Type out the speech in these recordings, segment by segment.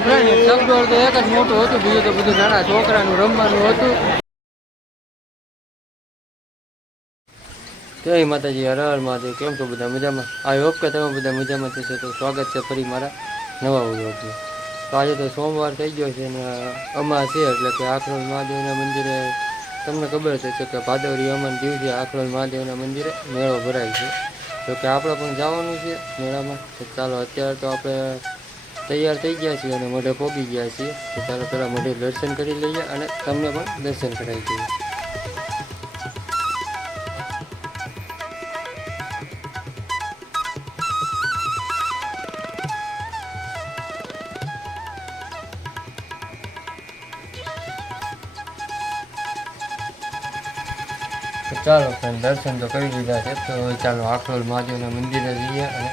Friend સગડોળ તો એક જ મોટું હતું, બીજું તો બધું નાના છોકરાનું રમવાનું હતું. જય માતાજી, હર હર મહાદેવ, કેમ છો બધા મજામાં? આઈ હોપ કે તમે બધા મજામાં થશે તો સ્વાગત છે ફરી મારા નવા વ્લોગમાં. તો આજે તો સોમવાર થઈ ગયો છે અને અમા છે એટલે કે આખરોલ મહાદેવના મંદિરે, તમને ખબર જ છે કે ભાદવરી અમાન દિવસે આખરોલ મહાદેવના મંદિરે મેળો ભરાય છે. તો કે આપણે પણ જવાનું છે મેળામાં, તો ચાલો, અત્યારે તો આપણે તૈયાર થઈ ગયા છીએ અને મોઢે પોગી ગયા છીએ. તો ચાલો પહેલાં મોઢે દર્શન કરી લઈએ અને તમને પણ દર્શન કરાવી દઈએ. ચાલો ફ્રેન્ડ દર્શન તો કરી લીધા છે. તો ચાલો આખરોલ મહાદેવના મંદિરે જઈએ અને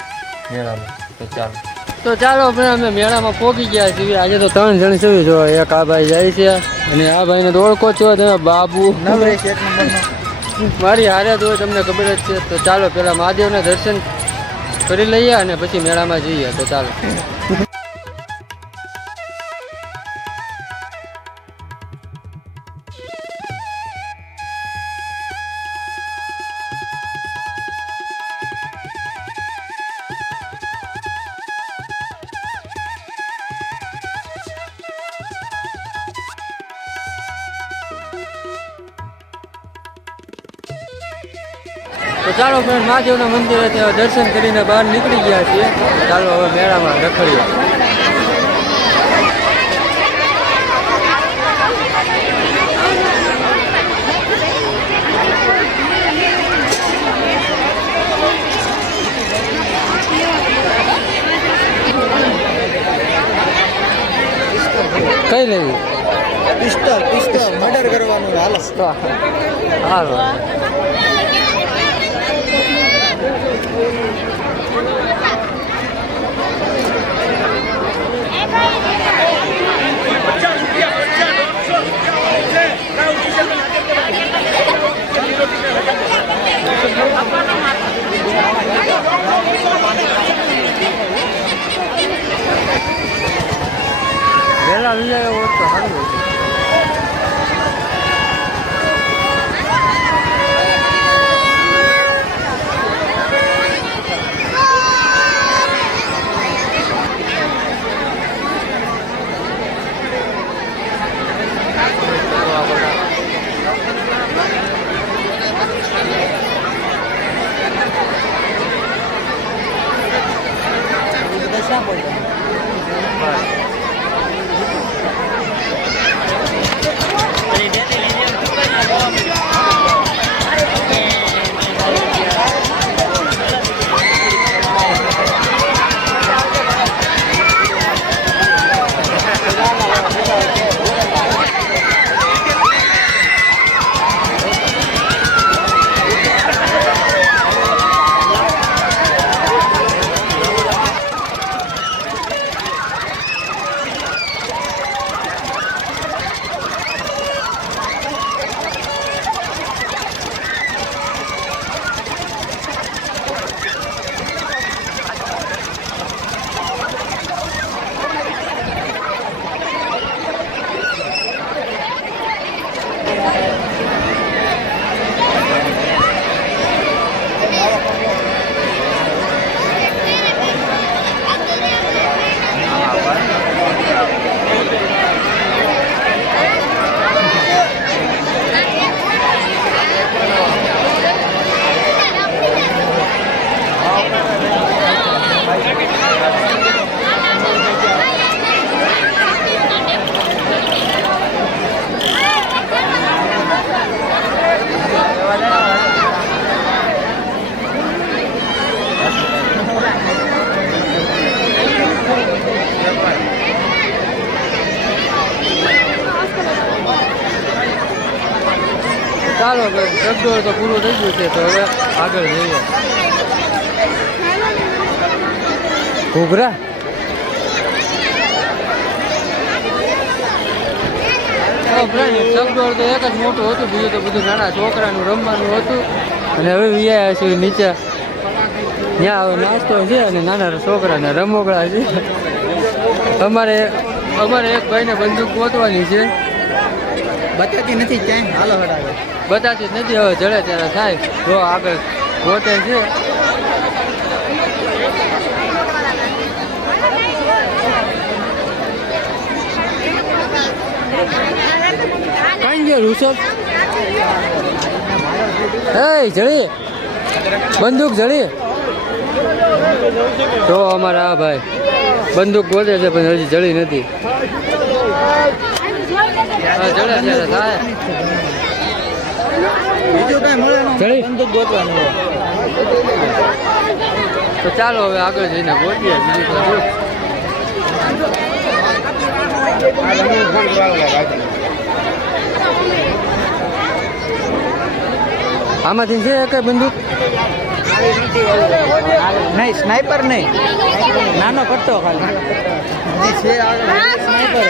મેળામાં. તો ચાલો. તો ચાલો આપણે અમે મેળામાં પહોંચી ગયા છીએ. આજે તો ત્રણ જણ છે જો એક આ ભાઈ જાય છે અને આ ભાઈને તો ઓળખો છો તમે બાબુ. મારી હારે તો તમને ખબર જ છે. તો ચાલો પેલા મહાદેવના દર્શન કરી લઈએ અને પછી મેળામાં જઈએ. તો ચાલો. તો ચાલો ફ્રેન્ડ મહાદેવના મંદિરે ત્યાં દર્શન કરીને બહાર નીકળી ગયા છીએ. ચાલો હવે મેળામાં રખડીએ. કઈ લેવી? પિસ્તોલ પિસ્તોલ મર્ડર કરવાનું હાલો. તો હાલો વહેલા વિજય હોત તો સારું હતું બધા શબ્દો તો પૂરું થઈ ગયું છે તો હવે આગળ જઈએ. ઘૂઘરા? શબ્દો તો એક જ મોટું હતું બીજું તો બધું નાના છોકરાનું રમવાનું હતું. અને હવે વિયા છે નીચે. ત્યાં હવે નાસ્તો છે અને નાના છોકરાને રમકડા છે. અમારે અમારે એક ભાઈને બંદૂક ગોતવાની છે. બતાતી નથી ક્યાંય. હાલો હડાવે બતાતી જ નથી, હવે જડે ત્યારે થાય. જો આગળ ગોતે છે. કઈ ગયો રૂસબ એ બંદૂક જડી. તો અમારા આ ભાઈ. બંદૂક ગોતે છે, પણ હજી જડી નથી. તો ચાલો હવે આગળ જઈને ગોતીએ? આમાંથી છે કઈ બંદૂક? નહીં સ્નાઈપર નહીં. નાનો પટ્ટો ખાલી. છે સ્નાઈપર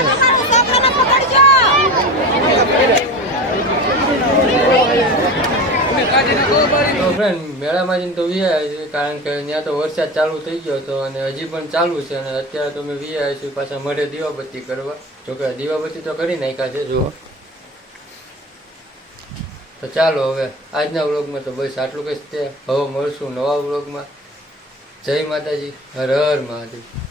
તો ફ્રેન્ડ, મેળામાં જઈને તો વિયા છે, કારણ કે ત્યાં તો વરસાદ ચાલુ થઈ ગયો હતો અને હજી પણ ચાલુ છે અને અત્યારે તો અમે વિયા છીએ, પાછા મળે દીવાબત્તી કરવા. જોકે દીવાબત્તી તો કરી નાખ્યા છે, જુઓ. તો ચાલો હવે, આજના વ્લોગમાં તો બસ આટલું કહીશ તે હવે મળશું નવા વ્લોગમાં. જય માતાજી, હર હર મહાદેવ.